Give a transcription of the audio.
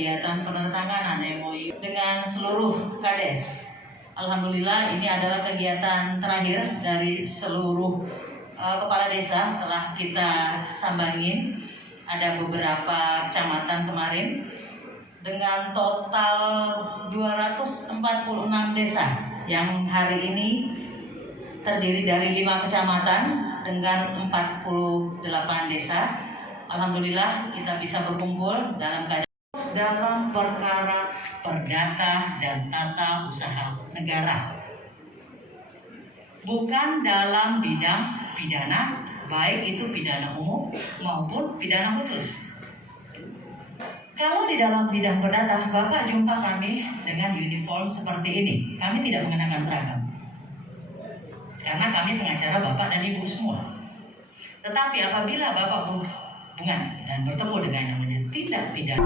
kegiatan penandatanganan MOU dengan seluruh Kades. Alhamdulillah ini adalah kegiatan terakhir dari seluruh kepala desa telah kita sambangin. Ada beberapa kecamatan kemarin dengan total 246 desa yang hari ini terdiri dari 5 kecamatan dengan 48 desa. Alhamdulillah kita bisa berkumpul dalam perkara perdata dan tata usaha negara, bukan dalam bidang pidana, baik itu pidana umum maupun pidana khusus. Kalau di dalam bidang perdata, Bapak jumpa kami dengan uniform seperti ini. Kami tidak mengenakan seragam, karena kami pengacara Bapak dan Ibu semua. Tetapi apabila Bapak berhubungan dan bertemu dengan namanya tindak pidana